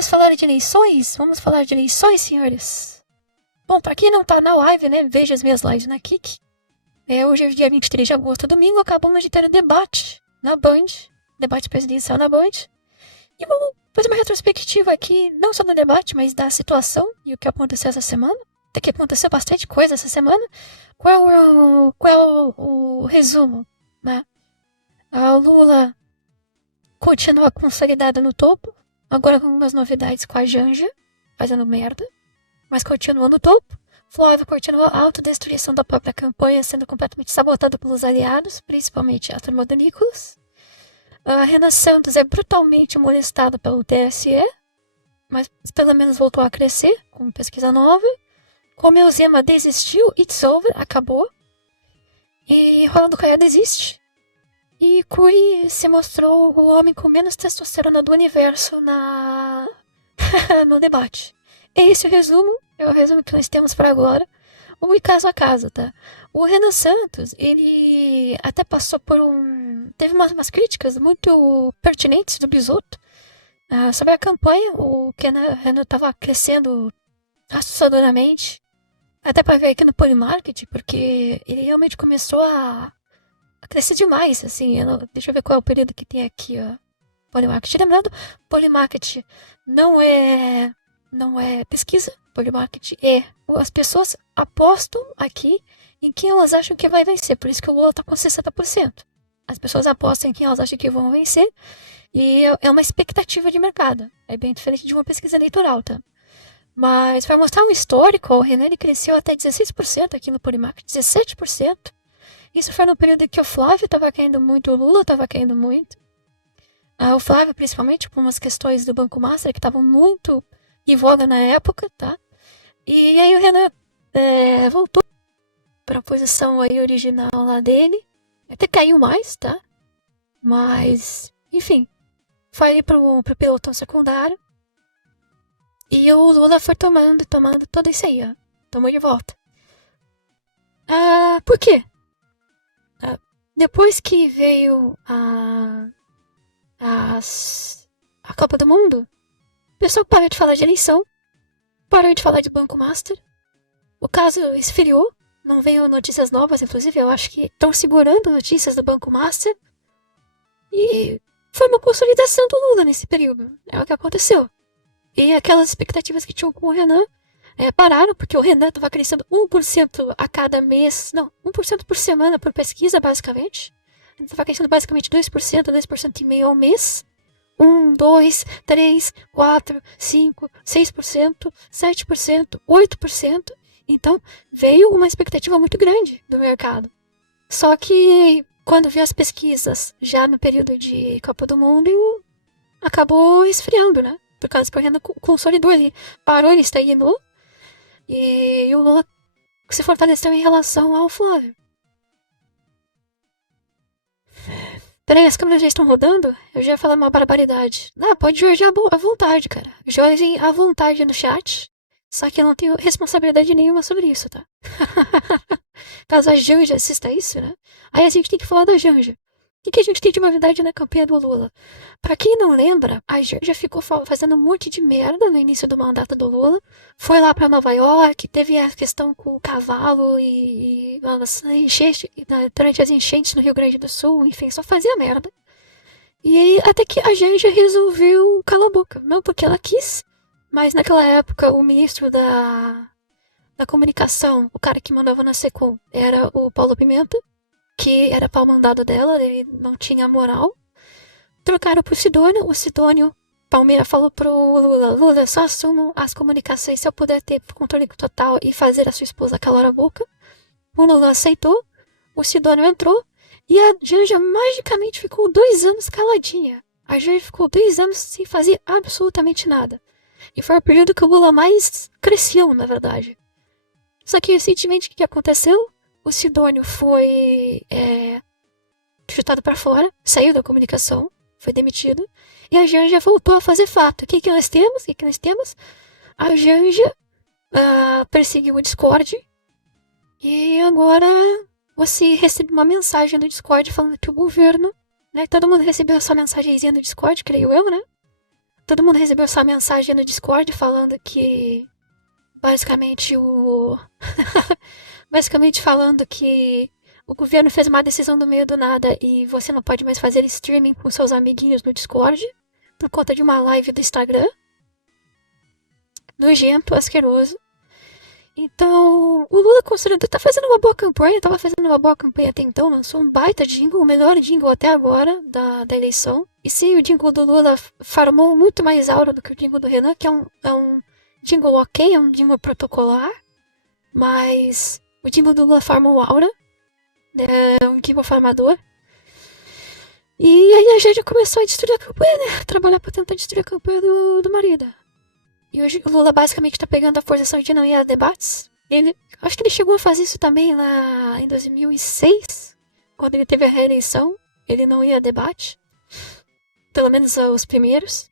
Vamos falar de eleições? Vamos falar de eleições, senhores? Bom, pra quem não tá na live, né, veja as minhas lives na Kik. Hoje é o dia 23 de agosto, domingo, acabamos de ter o debate na Band, debate presidencial na Band. E vamos fazer uma retrospectiva aqui, não só do debate, mas da situação e o que aconteceu essa semana. Até que aconteceu bastante coisa essa semana. Qual é o resumo, né? A Lula continua consolidada no topo, agora com algumas novidades com a Janja, fazendo merda, mas continua no topo. Flávio continua a autodestruição da própria campanha, sendo completamente sabotada pelos aliados, principalmente a turma do Nicolas. A Renan Santos é brutalmente molestada pelo TSE, mas pelo menos voltou a crescer, com pesquisa nova. Comeu Zema desistiu, it's over, acabou. E Ronaldo Caiado desiste. E Curi se mostrou o homem com menos testosterona do universo no debate. Esse é o resumo que nós temos para agora. Vamos ir caso a caso, tá? O Renan Santos, ele até passou por teve umas críticas muito pertinentes do Bisotto sobre a campanha. O Renan estava crescendo assustadoramente. Até para ver aqui no Polymarket, porque ele realmente começou a crescer demais, assim. Deixa eu ver qual é o período que tem aqui, ó. Polymarket. Lembrando, Polymarket não é pesquisa. Polymarket as pessoas apostam aqui em quem elas acham que vai vencer. Por isso que o Lula tá com 60%. As pessoas apostam em quem elas acham que vão vencer. E é uma expectativa de mercado. É bem diferente de uma pesquisa eleitoral, tá? Mas para mostrar um histórico, o Renan cresceu até 16% aqui no Polymarket, 17%. Isso foi no período em que o Flávio estava caindo muito, o Lula estava caindo muito. O Flávio, principalmente, por umas questões do Banco Master, que estavam muito em voga na época, tá? E aí o Renan voltou para a posição aí original lá dele. Até caiu mais, tá? Mas, enfim, foi pro pelotão secundário. E o Lula foi tomando tudo isso aí, ó. Tomou de volta. Por quê? Depois que veio a Copa do Mundo, o pessoal parou de falar de eleição, parou de falar de Banco Master. O caso esfriou, não veio notícias novas, inclusive eu acho que estão segurando notícias do Banco Master. E foi uma consolidação do Lula nesse período. É o que aconteceu. E aquelas expectativas que tinham com o Renan pararam, porque o Renan estava crescendo 1% a cada mês. Não, 1% por semana por pesquisa, basicamente. Ele estava crescendo basicamente 2% e meio ao mês. 1, 2, 3, 4, 5, 6%, 7%, 8%. Então, veio uma expectativa muito grande do mercado. Só que, quando veio as pesquisas, já no período de Copa do Mundo, acabou esfriando, né? Por causa que o Renan consolidou ali, parou, ele estagnou, e o Lula se fortaleceu em relação ao Flávio. Peraí, as câmeras já estão rodando? Eu já ia falar uma barbaridade. Pode jogar à vontade, cara. Joguem à vontade no chat. Só que eu não tenho responsabilidade nenhuma sobre isso, tá? Caso a Janja assista isso, né? Aí a gente tem que falar da Janja. O que a gente tem de novidade na campanha do Lula? Pra quem não lembra, a Janja ficou fazendo um monte de merda no início do mandato do Lula. Foi lá pra Nova York, teve a questão com o cavalo durante as enchentes no Rio Grande do Sul, enfim, só fazia merda. E até que a Janja resolveu calar a boca. Não porque ela quis, mas naquela época o ministro da comunicação, o cara que mandava na Secom, era o Paulo Pimenta, que era pau mandado dela, ele não tinha moral. Trocaram pro Sidônio, o Sidônio, Palmeira falou pro Lula, só assumam as comunicações se eu puder ter controle total e fazer a sua esposa calar a boca. O Lula aceitou, o Sidônio entrou, e a Janja magicamente ficou 2 anos caladinha. A Janja ficou 2 anos sem fazer absolutamente nada. E foi o período que o Lula mais cresceu, na verdade. Só que recentemente o que aconteceu? O Sidônio foi chutado para fora, saiu da comunicação, foi demitido, e a Janja voltou a fazer fato. O que nós temos? A Janja perseguiu o Discord, e agora você recebe uma mensagem no Discord falando que o governo, né, todo mundo recebeu essa mensagenzinha no Discord, creio eu, né? todo mundo recebeu essa mensagem no Discord falando que basicamente o basicamente falando que o governo fez uma decisão do meio do nada e você não pode mais fazer streaming com seus amiguinhos no Discord por conta de uma live do Instagram. Nojento, asqueroso. Então, o Lula considerando tá fazendo uma boa campanha, tava fazendo uma boa campanha até então, lançou um baita jingle, o melhor jingle até agora da eleição. E sim, o jingle do Lula farmou muito mais aura do que o jingle do Renan, que é um jingle ok, é um jingle protocolar, mas o jingle do Lula farmou aura, é um jingle farmador. E aí a gente começou a destruir a campanha, né? Trabalhar pra tentar destruir a campanha do marido. E hoje o Lula basicamente tá pegando a posição de não ir a debates. Acho que ele chegou a fazer isso também lá em 2006, quando ele teve a reeleição. Ele não ia a debate. Pelo menos os primeiros.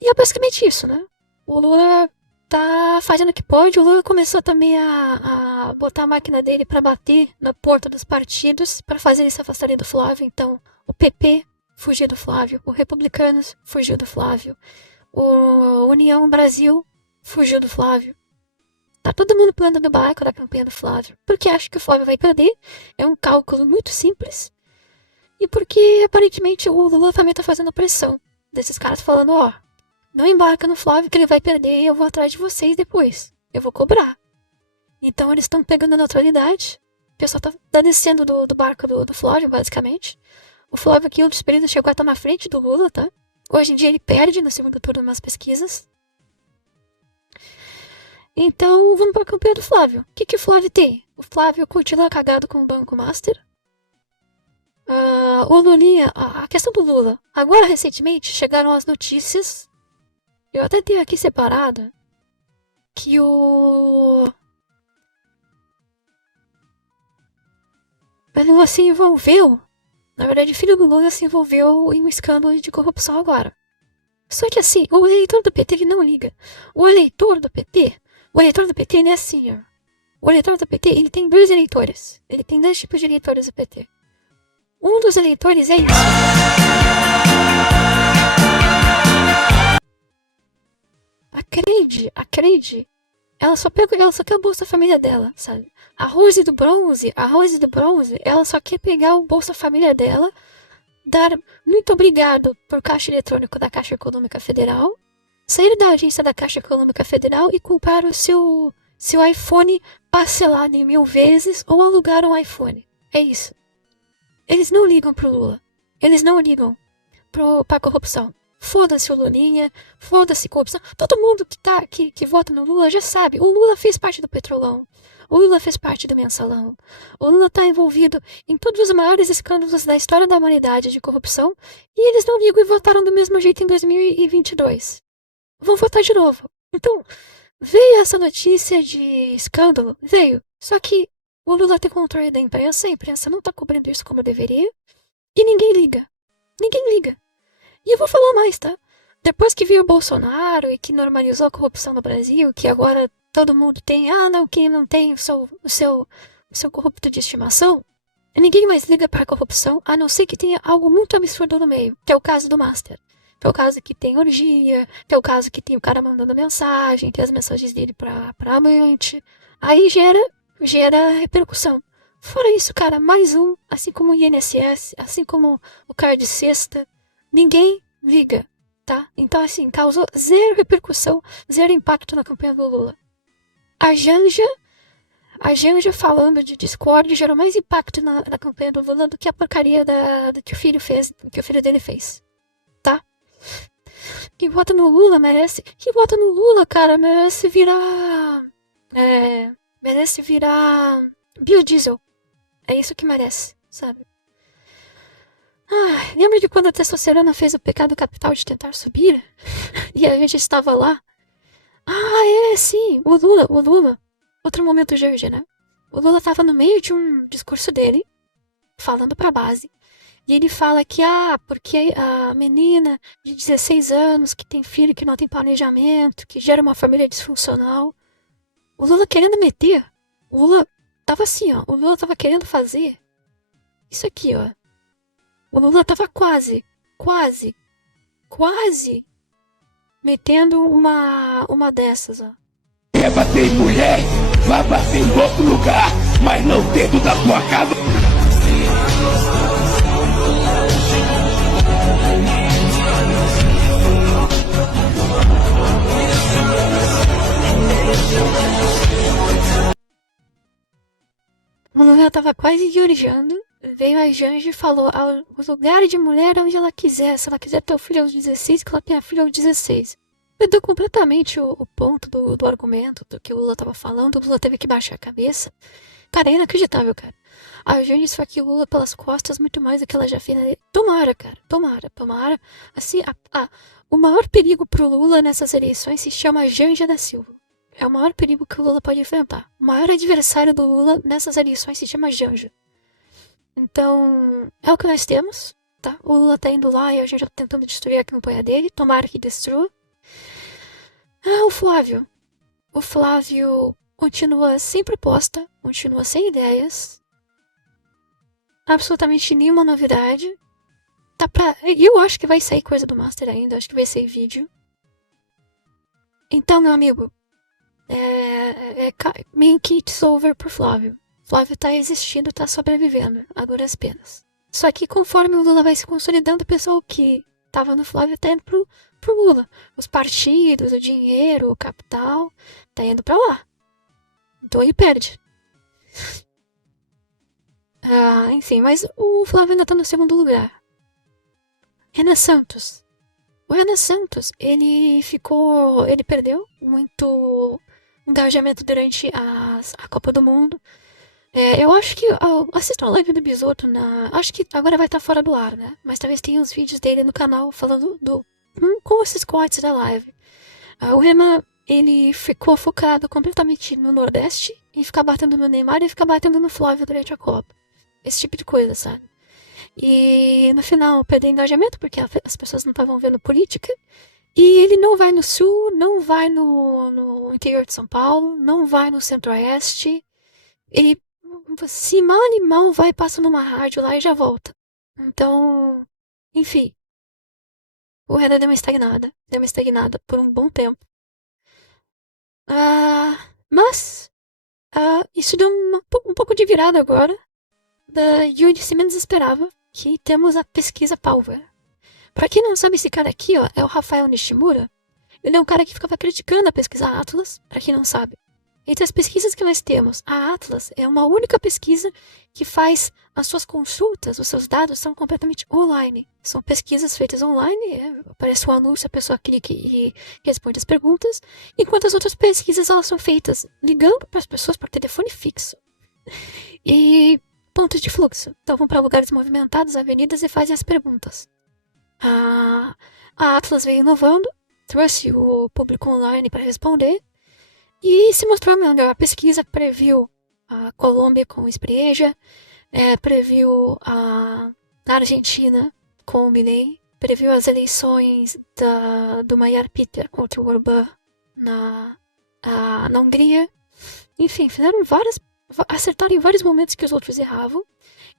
E é basicamente isso, né? O Lula tá fazendo o que pode. O Lula começou também a botar a máquina dele pra bater na porta dos partidos, pra fazer eles se afastarem do Flávio. Então, o PP fugiu do Flávio, o Republicanos fugiu do Flávio, o União Brasil fugiu do Flávio. Tá todo mundo pulando no barco da campanha do Flávio, porque acha que o Flávio vai perder. É um cálculo muito simples. E porque, aparentemente, o Lula também tá fazendo pressão desses caras falando, ó, não embarca no Flávio que ele vai perder e eu vou atrás de vocês depois. Eu vou cobrar. Então eles estão pegando a neutralidade. O pessoal tá descendo do barco do Flávio, basicamente. O Flávio aqui, um dos períodos, chegou a estar na frente do Lula, tá? Hoje em dia ele perde no segundo turno nas pesquisas. Então, vamos para a campanha do Flávio. O que o Flávio tem? O Flávio continua cagado com o Banco Master. O Lulinha, a questão do Lula. Agora, recentemente, chegaram as notícias. Eu até tenho aqui separado. Que o Lula se envolveu. Na verdade, o filho do Lula se envolveu em um escândalo de corrupção agora. Só que assim, o eleitor do PT ele não liga. O eleitor do PT ele é assim, ó. O eleitor do PT ele tem dois eleitores. Ele tem dois tipos de eleitores do PT. Um dos eleitores é isso. A Creide, ela só quer o Bolsa Família dela, sabe? A Rose do Bronze, ela só quer pegar o Bolsa Família dela, dar muito obrigado por caixa eletrônico da Caixa Econômica Federal, sair da agência da Caixa Econômica Federal e comprar o seu iPhone parcelado em 1000 vezes ou alugar um iPhone. É isso. Eles não ligam pro Lula. Eles não ligam pra corrupção. Foda-se o Lulinha, foda-se corrupção. Todo mundo que vota no Lula já sabe. O Lula fez parte do Petrolão. O Lula fez parte do Mensalão. O Lula tá envolvido em todos os maiores escândalos da história da humanidade de corrupção. E eles não ligam e votaram do mesmo jeito em 2022. Vão votar de novo. Então, veio essa notícia de escândalo? Veio. Só que o Lula tem controle da imprensa, a imprensa não tá cobrindo isso como deveria. E ninguém liga. Ninguém liga. E eu vou falar mais, tá? Depois que veio o Bolsonaro e que normalizou a corrupção no Brasil, que agora todo mundo tem, não, quem não tem o seu corrupto de estimação, ninguém mais liga para a corrupção, a não ser que tenha algo muito absurdo no meio, que é o caso do Master. Que é o caso que tem orgia, que é o caso que tem o cara mandando mensagem, tem as mensagens dele pra amante. Aí gera repercussão. Fora isso, cara, mais um, assim como o INSS, assim como o card sexta, ninguém liga, tá? Então, assim, causou zero repercussão, zero impacto na campanha do Lula. A Janja falando de Discord gerou mais impacto na campanha do Lula do que a porcaria do que o filho fez, que o filho dele fez, tá? Quem vota no Lula merece. Quem vota no Lula, cara, merece virar. Merece virar biodiesel. É isso que merece, sabe? Lembra de quando a testosterona fez o pecado capital de tentar subir? E a gente estava lá? Sim, o Lula. Outro momento Jorge, né? O Lula tava no meio de um discurso dele, falando pra base. E ele fala que, porque a menina de 16 anos que tem filho que não tem planejamento, que gera uma família disfuncional. O Lula querendo meter. O Lula tava assim, ó. O Lula tava querendo fazer isso aqui, ó. O Lula tava quase quase metendo uma dessas, ó. Quer bater em mulher? Vá bater em outro lugar, mas não dentro da tua casa. O Lula tava quase viajando. Veio a Janja e falou o lugar de mulher onde ela quiser. Se ela quiser ter o filho aos 16, que ela tenha filho aos 16. Perdeu completamente o ponto do argumento do que o Lula tava falando. O Lula teve que baixar a cabeça. Cara, é inacreditável, cara. A Janja esfaqueou o Lula pelas costas muito mais do que ela já fez. Tomara, cara. Tomara. Assim, o maior perigo pro Lula nessas eleições se chama Janja da Silva. É o maior perigo que o Lula pode enfrentar. O maior adversário do Lula nessas eleições se chama Janja. Então, é o que nós temos, tá? O Lula tá indo lá e a gente tá tentando destruir a campanha dele. Tomara que destrua. O Flávio. O Flávio continua sem proposta, continua sem ideias. Absolutamente nenhuma novidade. Eu acho que vai sair coisa do Master ainda, acho que vai sair vídeo. Então, meu amigo, meio que it's over pro Flávio. Flávio tá existindo, tá sobrevivendo, a duras penas. Só que conforme o Lula vai se consolidando, o pessoal que tava no Flávio tá indo pro Lula. Os partidos, o dinheiro, o capital, tá indo pra lá. Então ele perde. Enfim, mas o Flávio ainda tá no segundo lugar. Renan Santos. O Renan Santos, ele perdeu muito engajamento durante a Copa do Mundo. Eu acho que assistam a live do Bisotto acho que agora vai estar fora do ar, né? Mas talvez tenha uns vídeos dele no canal falando com esses cortes da live. O Renan, ele ficou focado completamente no Nordeste, em ficar batendo no Neymar e ficar batendo no Flávio durante a Copa. Esse tipo de coisa, sabe? E no final perdeu engajamento porque as pessoas não estavam vendo política. E ele não vai no Sul, não vai no interior de São Paulo, não vai no Centro-Oeste. Ele, se mal animal, vai, passa numa rádio lá e já volta. Então, enfim. O Renan deu uma estagnada por um bom tempo. Mas isso deu um pouco de virada agora. E o se menos esperava que temos a pesquisa Palver. Pra quem não sabe, esse cara aqui, ó, é o Rafael Nishimura. Ele é um cara que ficava criticando a pesquisa Atlas, pra quem não sabe. Entre as pesquisas que nós temos, a Atlas é uma única pesquisa que faz as suas consultas, os seus dados são completamente online. São pesquisas feitas online, aparece um anúncio, a pessoa clica e responde as perguntas, enquanto as outras pesquisas elas são feitas ligando para as pessoas por telefone fixo. E pontos de fluxo. Então vão para lugares movimentados, avenidas e fazem as perguntas. A Atlas veio inovando, trouxe o público online para responder e se mostrou melhor. A pesquisa previu a Colômbia com Esprieja, previu a Argentina com o Milei, previu as eleições do Maiar Peter contra o Orbán na Hungria. Enfim, acertaram em vários momentos que os outros erravam.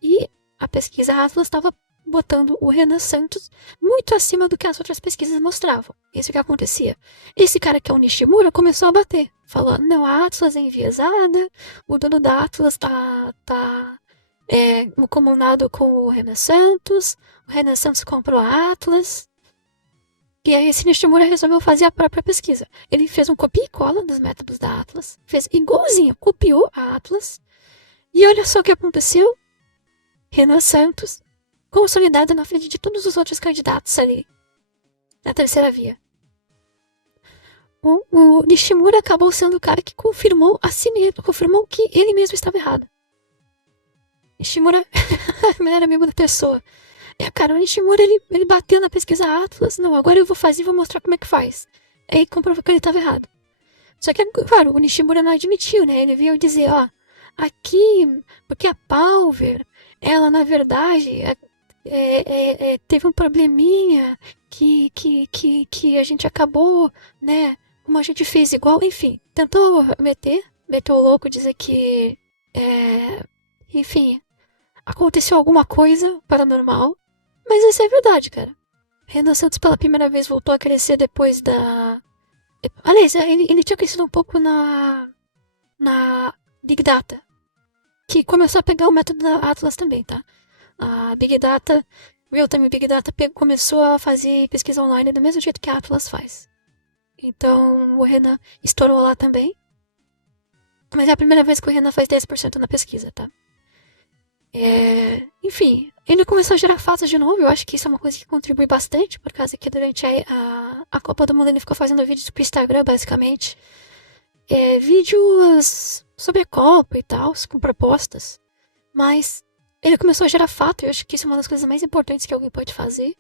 E a pesquisa Atlas estava botando o Renan Santos muito acima do que as outras pesquisas mostravam. Isso que acontecia. Esse cara que é o Nishimura começou a bater, falando, não, a Atlas é enviesada, o dono da Atlas tá comunado com o Renan Santos comprou a Atlas. E aí esse Nishimura resolveu fazer a própria pesquisa. Ele fez um copia e cola dos métodos da Atlas, fez igualzinho, copiou a Atlas, e olha só o que aconteceu. Renan Santos consolidado na frente de todos os outros candidatos ali, na terceira via. O Nishimura acabou sendo o cara que confirmou a si mesmo, confirmou que ele mesmo estava errado. Nishimura é o melhor amigo da pessoa. Cara, o Nishimura, ele bateu na pesquisa Atlas, não, agora eu vou fazer e vou mostrar como é que faz. Aí comprovou que ele estava errado. Só que, claro, o Nishimura não admitiu, né? Ele veio dizer, ó, aqui, porque a Palver, ela, na verdade, teve um probleminha que a gente acabou, né? Como a gente fez igual, enfim, tentou meteu o louco, dizer que, enfim, aconteceu alguma coisa paranormal, mas isso é verdade, cara. Renan Santos pela primeira vez voltou a crescer depois da... Aliás, ele tinha crescido um pouco na Big Data, que começou a pegar o método da Atlas também, tá? A Big Data, Real-Time Big Data começou a fazer pesquisa online do mesmo jeito que a Atlas faz. Então, o Renan estourou lá também. Mas é a primeira vez que o Renan faz 10% na pesquisa, tá? Enfim, ele começou a gerar fatos de novo. Eu acho que isso é uma coisa que contribui bastante, por causa que durante a Copa do Mundo ele ficou fazendo vídeos pro Instagram, basicamente. Vídeos sobre a Copa e tal, com propostas. Mas ele começou a gerar fato, e eu acho que isso é uma das coisas mais importantes que alguém pode fazer.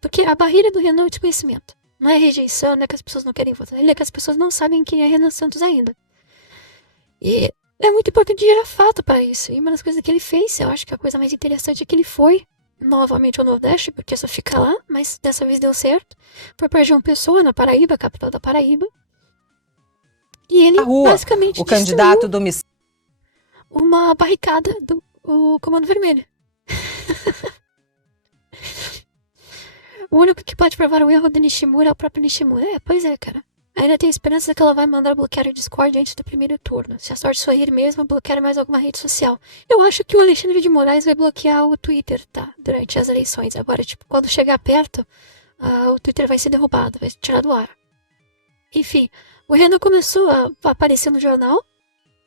Porque a barreira do Renan é o desconhecimento. Não é rejeição, não é que as pessoas não querem votar. Ele é que as pessoas não sabem quem é Renan Santos ainda. E é muito importante gerar fato para isso. E uma das coisas que ele fez, eu acho que a coisa mais interessante é que ele foi novamente ao Nordeste, porque só fica lá, mas dessa vez deu certo. Foi para João Pessoa, na Paraíba, capital da Paraíba. E ele basicamente o candidato do uma barricada do Comando Vermelho. O único que pode provar o erro do Nishimura é o próprio Nishimura. Pois é, cara. Ainda tem esperança que ela vai mandar bloquear o Discord antes do primeiro turno. Se a sorte sorrir mesmo, bloquear mais alguma rede social. Eu acho que o Alexandre de Moraes vai bloquear o Twitter, tá? Durante as eleições. Agora, tipo, quando chegar perto, o Twitter vai ser derrubado, vai ser tirado do ar. Enfim, o Renan começou a aparecer no jornal.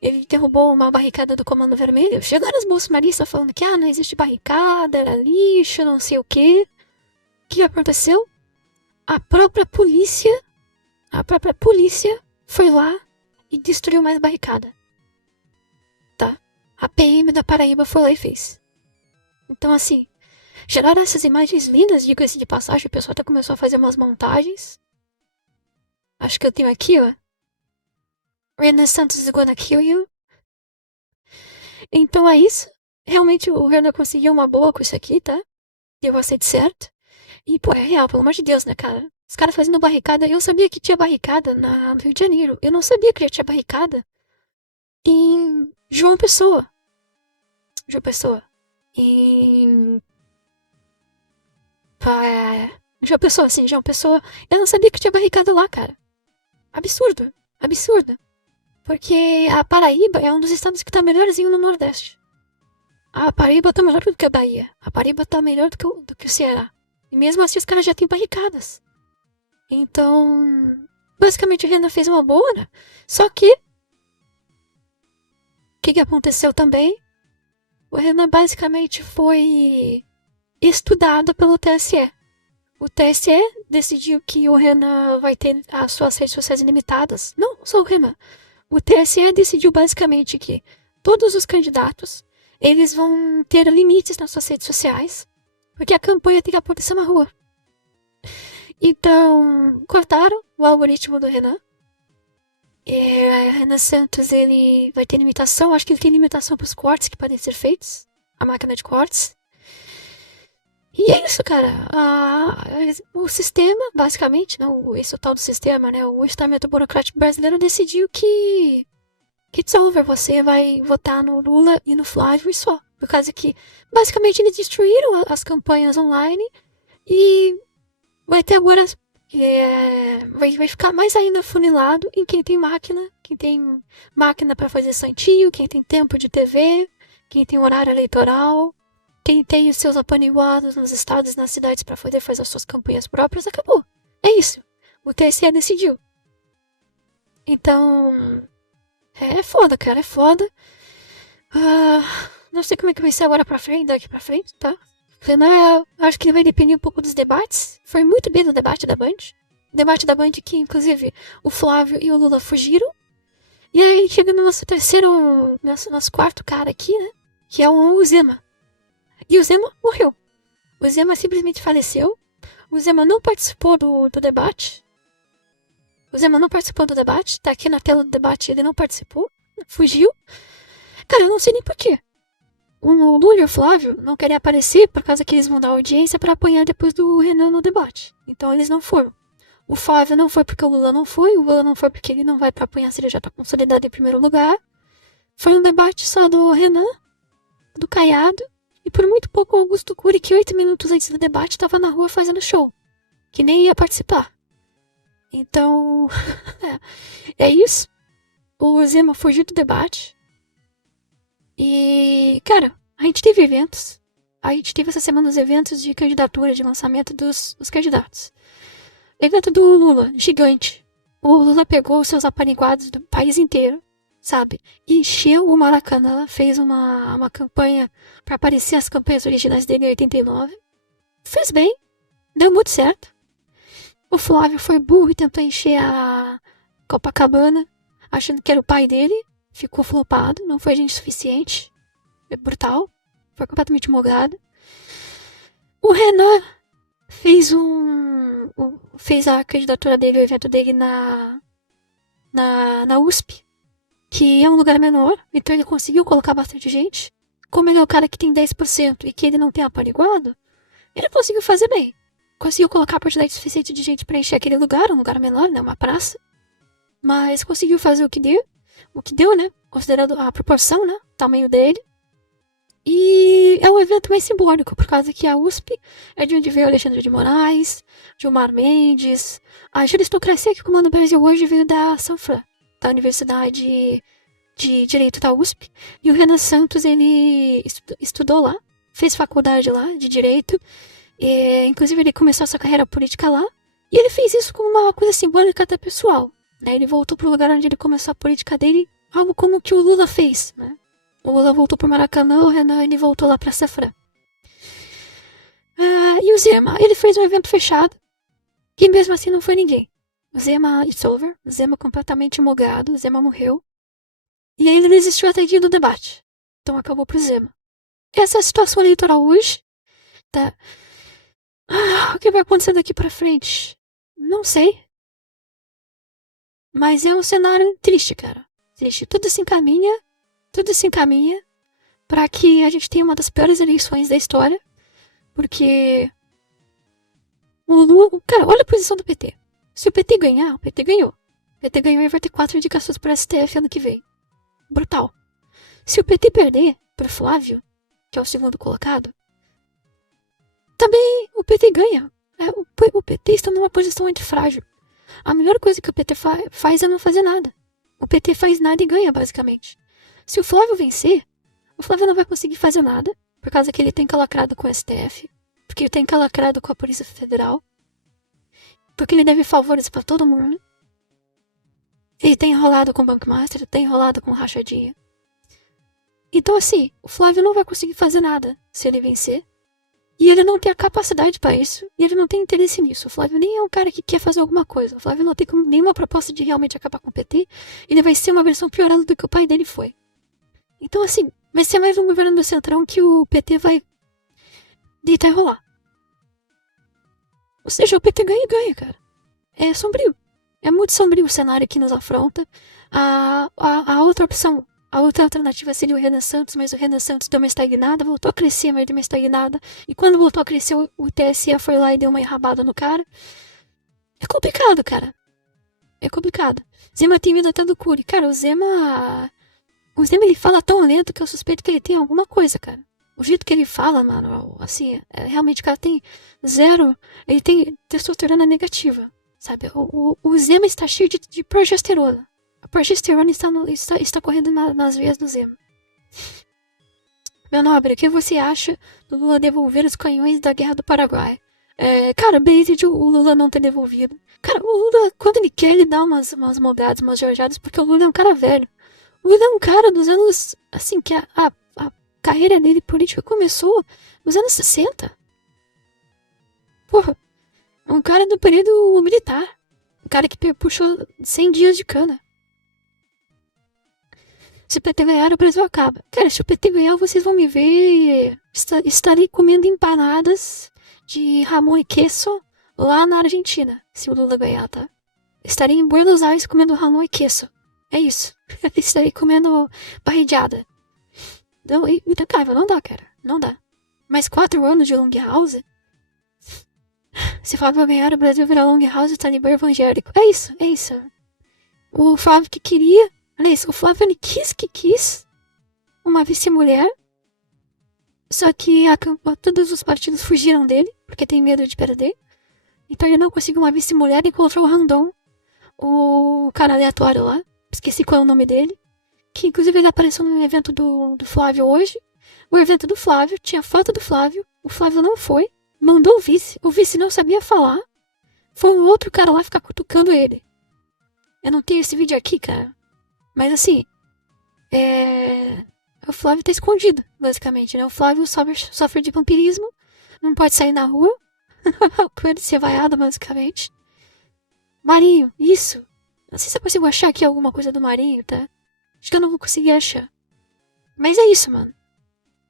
Ele derrubou uma barricada do Comando Vermelho. Chegaram os bolsonaristas falando que não existe barricada, era lixo, não sei o quê. O que aconteceu? A própria polícia foi lá e destruiu mais barricada. Tá? A PM da Paraíba foi lá e fez. Então, assim, geraram essas imagens lindas, diga-se de passagem, o pessoal até começou a fazer umas montagens. Acho que eu tenho aqui, ó. Renan Santos is gonna kill you. Então é isso. Realmente o Renan conseguiu uma boa com isso aqui, tá? Deu bastante certo. E, pô, é real, pelo amor de Deus, né, cara? Os caras fazendo barricada. Eu sabia que tinha barricada no Rio de Janeiro. Eu não sabia que já tinha barricada em João Pessoa. Em... João Pessoa, sim, João Pessoa. Eu não sabia que tinha barricada lá, cara. Absurdo. Porque a Paraíba é um dos estados que tá melhorzinho no Nordeste. A Paraíba tá melhor do que a Bahia. A Paraíba tá melhor do que o Ceará. E mesmo assim os caras já têm barricadas. Então, basicamente o Renan fez uma boa, né? Só que, o que aconteceu também? O Renan basicamente foi estudado pelo TSE. O TSE decidiu que o Renan vai ter as suas redes sociais ilimitadas. Não só o Renan. O TSE decidiu basicamente que todos os candidatos, eles vão ter limites nas suas redes sociais, porque a campanha tem que acontecer na rua. Então, cortaram o algoritmo do Renan. Renan Santos, ele vai ter limitação. Acho que ele tem limitação para os cortes que podem ser feitos. A máquina de cortes. E é isso, cara. O sistema, basicamente, não, esse é o tal do sistema, né? O estamento burocrático brasileiro decidiu que it's over. Você vai votar no Lula e no Flávio e só. Por causa que, basicamente, eles destruíram as campanhas online e vai ter agora... vai ficar mais ainda funilado em quem tem máquina para fazer santinho, quem tem tempo de TV, quem tem horário eleitoral, quem tem os seus apaniguados nos estados e nas cidades para poder fazer as suas campanhas próprias. Acabou. É isso. O TSE decidiu. Então, é foda, cara, é foda. Não sei como é que vai ser agora daqui pra frente, tá? Acho que vai depender um pouco dos debates. Foi muito bem no debate da Band. Debate da Band que, inclusive, o Flávio e o Lula fugiram. E aí chega no nosso nosso quarto cara aqui, né? Que é o Zema. E o Zema morreu. O Zema simplesmente faleceu. O Zema não participou do debate. Tá aqui na tela do debate, ele não participou. Fugiu. Cara, eu não sei nem porquê. O Lula e o Flávio não querem aparecer por causa que eles vão dar audiência pra apanhar depois do Renan no debate. Então eles não foram. O Flávio não foi porque o Lula não foi. O Lula não foi porque ele não vai pra apanhar se ele já tá consolidado em primeiro lugar. Foi um debate só do Renan, do Caiado E por muito pouco o Augusto Cury, que 8 minutos antes do debate estava na rua fazendo show, que nem ia participar. Então, é isso. O Zema fugiu do debate. E, cara, a gente teve eventos. A gente teve essa semana os eventos de candidatura, de lançamento dos candidatos. Evento do Lula, gigante. O Lula pegou os seus apaniguados do país inteiro, sabe? E encheu o Maracanã, fez uma campanha pra aparecer as campanhas originais dele em 89. Fez bem, deu muito certo. O Flávio foi burro e tentou encher a Copacabana, achando que era o pai dele. Ficou flopado, não foi gente suficiente. É brutal, foi completamente mogado. O Renan fez a candidatura dele, o evento dele na USP, que é um lugar menor, então ele conseguiu colocar bastante gente. Como ele é o cara que tem 10% e que ele não tem apaniguado, ele conseguiu fazer bem. Conseguiu colocar a quantidade suficiente de gente para encher aquele lugar, um lugar menor, né, uma praça. Mas conseguiu fazer o que deu, né, considerando a proporção, né, o tamanho dele. E é um evento mais simbólico, por causa que a USP é de onde veio Alexandre de Moraes, Gilmar Mendes. A aristocracia que comanda o Brasil hoje veio da Sanfran, da Universidade de Direito da USP. E o Renan Santos, ele estudou lá, fez faculdade lá de Direito. Inclusive, ele começou a sua carreira política lá. E ele fez isso como uma coisa simbólica até pessoal, né? Ele voltou pro lugar onde ele começou a política dele, algo como o que o Lula fez, né? O Lula voltou pro Maracanã, o Renan ele voltou lá pra Safra. E o Zema, ele fez um evento fechado, e mesmo assim não foi ninguém. O Zema, it's over. O Zema completamente mogado, o Zema morreu. E aí ele desistiu até dia do debate. Então acabou pro Zema. Essa é a situação eleitoral hoje. Tá? O que vai acontecer daqui pra frente? Não sei. Mas é um cenário triste, cara. Triste. Tudo se encaminha para que a gente tenha uma das piores eleições da história, porque o Lula, cara, olha a posição do PT. Se o PT ganhar, o PT ganhou. O PT ganhou e vai ter 4 indicações para STF ano que vem. Brutal. Se o PT perder para Flávio, que é o segundo colocado, também o PT ganha. O PT está numa posição muito frágil. A melhor coisa que o PT faz é não fazer nada. O PT faz nada e ganha, basicamente. Se o Flávio vencer, o Flávio não vai conseguir fazer nada, por causa que ele tem encalacrado com o STF, porque ele tem encalacrado com a Polícia Federal, porque ele deve favores pra todo mundo. Ele tem enrolado com o Bankmaster, tem enrolado com rachadinha. Então assim, o Flávio não vai conseguir fazer nada se ele vencer, e ele não tem a capacidade pra isso, e ele não tem interesse nisso. O Flávio nem é um cara que quer fazer alguma coisa. O Flávio não tem nenhuma proposta de realmente acabar com o PT, ele vai ser uma versão piorada do que o pai dele foi. Então, assim, vai ser mais um governo do Centrão que o PT vai deitar e rolar. Ou seja, o PT ganha, cara. É sombrio. É muito sombrio o cenário que nos afronta. A outra opção, a outra alternativa seria o Renan Santos, mas o Renan Santos deu uma estagnada, voltou a crescer, mas deu uma estagnada. E quando voltou a crescer, o TSE foi lá e deu uma enrabada no cara. É complicado, cara. É complicado. Zema tem medo até do Cury. Cara, o Zema, ele fala tão lento que eu suspeito que ele tem alguma coisa, cara. O jeito que ele fala, mano, assim, realmente o cara tem zero, ele tem testosterona negativa, sabe? O Zema está cheio de progesterona. A progesterona está correndo nas veias do Zema. Meu nobre, o que você acha do Lula devolver os canhões da Guerra do Paraguai? Cara, base de o Lula não ter devolvido. Cara, o Lula, quando ele quer, ele dá umas moldadas, umas jorjadas, porque o Lula é um cara velho. O Lula é um cara dos anos, assim, que a carreira dele política começou nos anos 60. Porra, um cara do período militar. Um cara que puxou 100 dias de cana. Se o PT ganhar, o Brasil acaba. Cara, se o PT ganhar, vocês vão me ver. Estarei comendo empanadas de jamón e queso lá na Argentina. Se o Lula ganhar, tá? Estarei em Buenos Aires comendo jamón e queso. É isso. Estarei comendo barrigiada. Então, cara, não dá, cara. Não dá. Mais 4 anos de long house? Se o Flávio ganhar, o Brasil virar long house e Talibã evangélico. É isso. O Flávio que queria... Olha isso, o Flávio ele quis uma vice-mulher Só que todos os partidos fugiram dele, porque tem medo de perder. Então ele não conseguiu uma vice-mulher e encontrou o Randon, o cara aleatório lá. Esqueci qual é o nome dele. Que inclusive ele apareceu no evento do Flávio hoje. O evento do Flávio tinha foto do Flávio. O Flávio não foi. Mandou o vice. O vice não sabia falar. Foi um outro cara lá ficar cutucando ele. Eu não tenho esse vídeo aqui, cara. Mas assim. O Flávio tá escondido, basicamente, né? O Flávio sofre de vampirismo. Não pode sair na rua. Com ele ser vaiado, basicamente. Marinho, isso. Não sei se eu consigo achar aqui alguma coisa do Marinho, tá? Acho que eu não vou conseguir achar. Mas é isso, mano.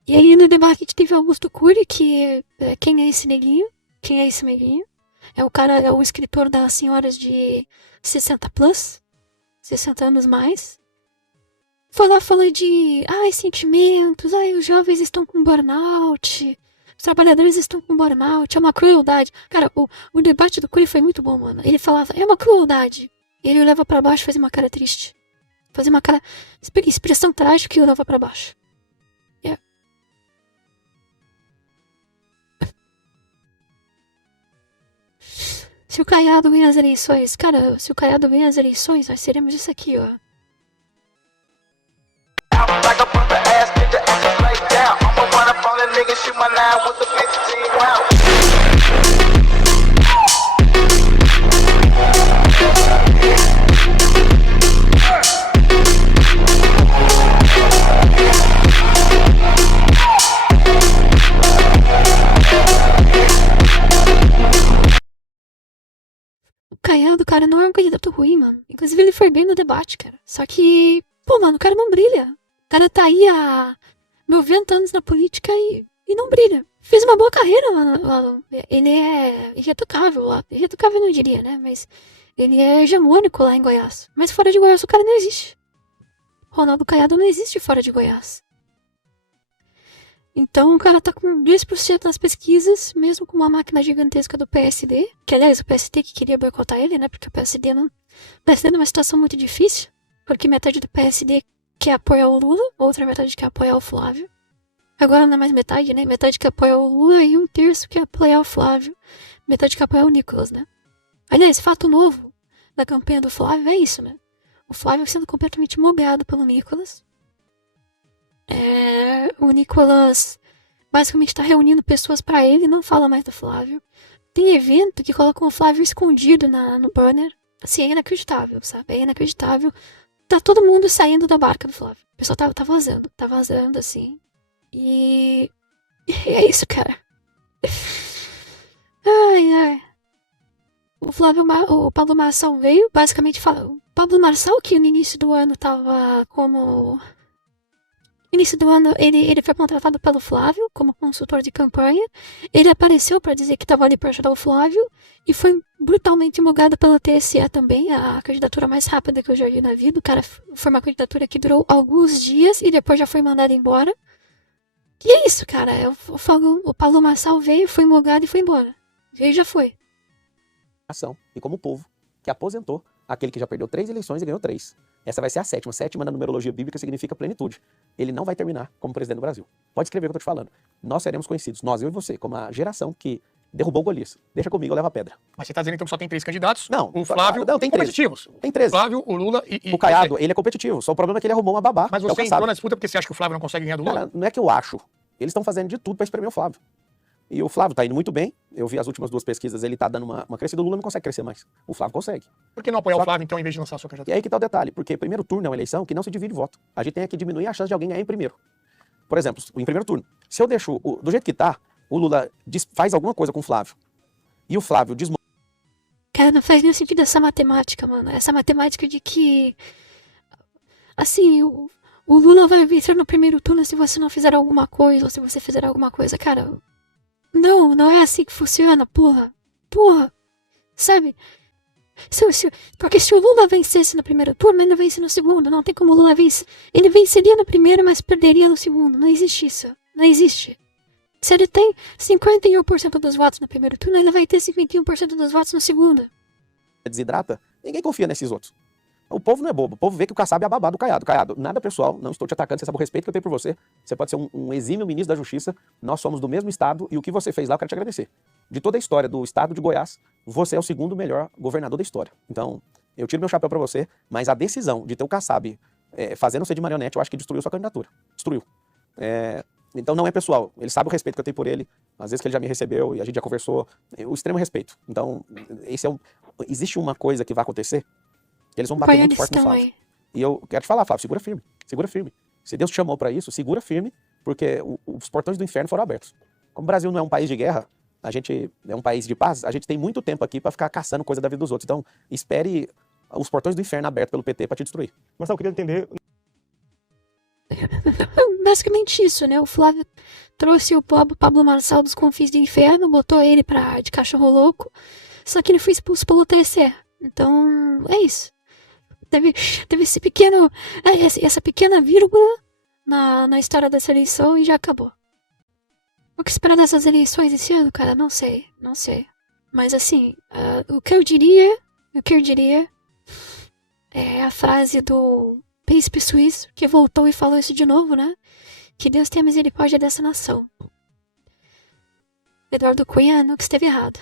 E aí no debate teve Augusto Cury, que quem é esse neguinho? Quem é esse neguinho? É o cara, é o escritor das senhoras de 60 plus, 60 anos mais. Foi lá falar de, sentimentos, os jovens estão com burnout, os trabalhadores estão com burnout, é uma crueldade. Cara, o debate do Cury foi muito bom, mano. Ele falava, é uma crueldade. E ele olhava pra baixo e fazia uma cara triste. Fazia uma cara, expressão trágica e olhava pra baixo. Se o Caiado ganhar as eleições, cara, se o Caiado ganhar as eleições, nós seremos isso aqui, ó. O Caiado, cara, não é um candidato ruim, mano. Inclusive, ele foi bem no debate, cara. Só que, pô, mano, o cara não brilha. O cara tá aí há 90 anos na política e não brilha. Fez uma boa carreira lá. Ele é irretocável lá. Irretocável eu não diria, né? Mas ele é hegemônico lá em Goiás. Mas fora de Goiás o cara não existe. Ronaldo Caiado não existe fora de Goiás. Então o cara tá com 2% nas pesquisas, mesmo com uma máquina gigantesca do PSD. Que aliás, o PSD que queria boicotar ele, né? Porque o PSD numa situação muito difícil. Porque metade do PSD quer apoiar o Lula, outra metade quer apoiar o Flávio. Agora não é mais metade, né? Metade quer apoiar o Lula e 1/3 quer apoiar o Flávio. Metade quer apoiar o Nicolas, né? Aliás, fato novo da campanha do Flávio é isso, né? O Flávio sendo completamente mobiado pelo Nicolas. O Nicolas basicamente tá reunindo pessoas pra ele, não fala mais do Flávio. Tem evento que colocam o Flávio escondido no banner. Assim, é inacreditável, sabe? É inacreditável. Tá todo mundo saindo da barca do Flávio. O pessoal tá vazando, assim. E é isso, cara. Ai. O Pablo Marçal veio, basicamente falou. O Pablo Marçal, que no início do ano tava como... No início do ano, ele foi contratado pelo Flávio como consultor de campanha. Ele apareceu pra dizer que tava ali pra ajudar o Flávio. E foi brutalmente mulgado pela TSE também, a candidatura mais rápida que eu já vi na vida. O cara foi uma candidatura que durou alguns dias e depois já foi mandado embora. E é isso, cara. O Pablo Marçal veio, foi mulgado e foi embora. Veio e já foi. E como povo que aposentou aquele que já perdeu 3 eleições e ganhou 3. Essa vai ser a sétima. Sétima na numerologia bíblica significa plenitude. Ele não vai terminar como presidente do Brasil. Pode escrever o que eu tô te falando. Nós seremos conhecidos, nós, eu e você, como a geração que derrubou Golias. Deixa comigo, eu levo a pedra. Mas você tá dizendo então que só tem 3 candidatos? Não. O Flávio... Não, tem 13. Competitivos. Tem 13. O Flávio, o Lula e... O Caiado, ele é competitivo. Só o problema é que ele arrumou uma babá. Mas você entrou na disputa porque você acha que o Flávio não consegue ganhar do Lula? Cara, não é que eu acho. Eles estão fazendo de tudo pra espremer o Flávio. E o Flávio tá indo muito bem. Eu vi as últimas 2 pesquisas, ele tá dando uma crescida. O Lula não consegue crescer mais. O Flávio consegue. Por que não apoiar o Flávio, então, em vez de lançar a sua E candidatura? aí que tá o detalhe. Porque primeiro turno é uma eleição que não se divide voto. A gente tem que diminuir a chance de alguém ganhar em primeiro. Por exemplo, em primeiro turno. Se eu deixo, do jeito que tá, o Lula faz alguma coisa com o Flávio. E o Flávio desmonta. Cara, não faz nenhum sentido essa matemática, mano. Essa matemática de que... Assim, o Lula vai vencer no primeiro turno se você não fizer alguma coisa, ou se você fizer alguma coisa. Cara, não é assim que funciona, porra. Sabe? Porque se o Lula vencesse no primeiro turno, ele não vence no segundo. Não tem como o Lula vencer. Ele venceria no primeiro, mas perderia no segundo. Não existe isso. Não existe. Se ele tem 51% dos votos no primeiro turno, ele vai ter 51% dos votos no segundo. Desidrata, ninguém confia nesses outros. O povo não é bobo. O povo vê que o Kassab é a babá do Caiado. Caiado, nada pessoal, não estou te atacando, você sabe o respeito que eu tenho por você. Você pode ser um exímio ministro da Justiça, nós somos do mesmo estado e o que você fez lá eu quero te agradecer. De toda a história do estado de Goiás, você é o segundo melhor governador da história. Então, eu tiro meu chapéu pra você, mas a decisão de ter o Kassab fazendo você de marionete, eu acho que destruiu sua candidatura. Destruiu. Então não é pessoal, ele sabe o respeito que eu tenho por ele, às vezes que ele já me recebeu e a gente já conversou, o extremo respeito. Então, existe uma coisa que vai acontecer, que eles vão bater muito forte no Flávio. E eu quero te falar, Flávio, segura firme, segura firme. Se Deus te chamou pra isso, segura firme, porque os portões do inferno foram abertos. Como o Brasil não é um país de guerra, a gente é um país de paz, a gente tem muito tempo aqui pra ficar caçando coisa da vida dos outros. Então, espere os portões do inferno abertos pelo PT pra te destruir. Marcelo, eu queria entender. Basicamente isso, né? O Flávio trouxe o Pablo Marçal dos Confins do Inferno, botou ele de cachorro louco, só que ele foi expulso pelo TSE. Então, é isso. Teve essa pequena vírgula na história dessa eleição e já acabou. O que esperar dessas eleições esse ano, cara? Não sei. Mas assim, o que eu diria é a frase do Príncipe Suíço, que voltou e falou isso de novo, né? Que Deus tenha misericórdia dessa nação. Eduardo Cunha nunca esteve errado.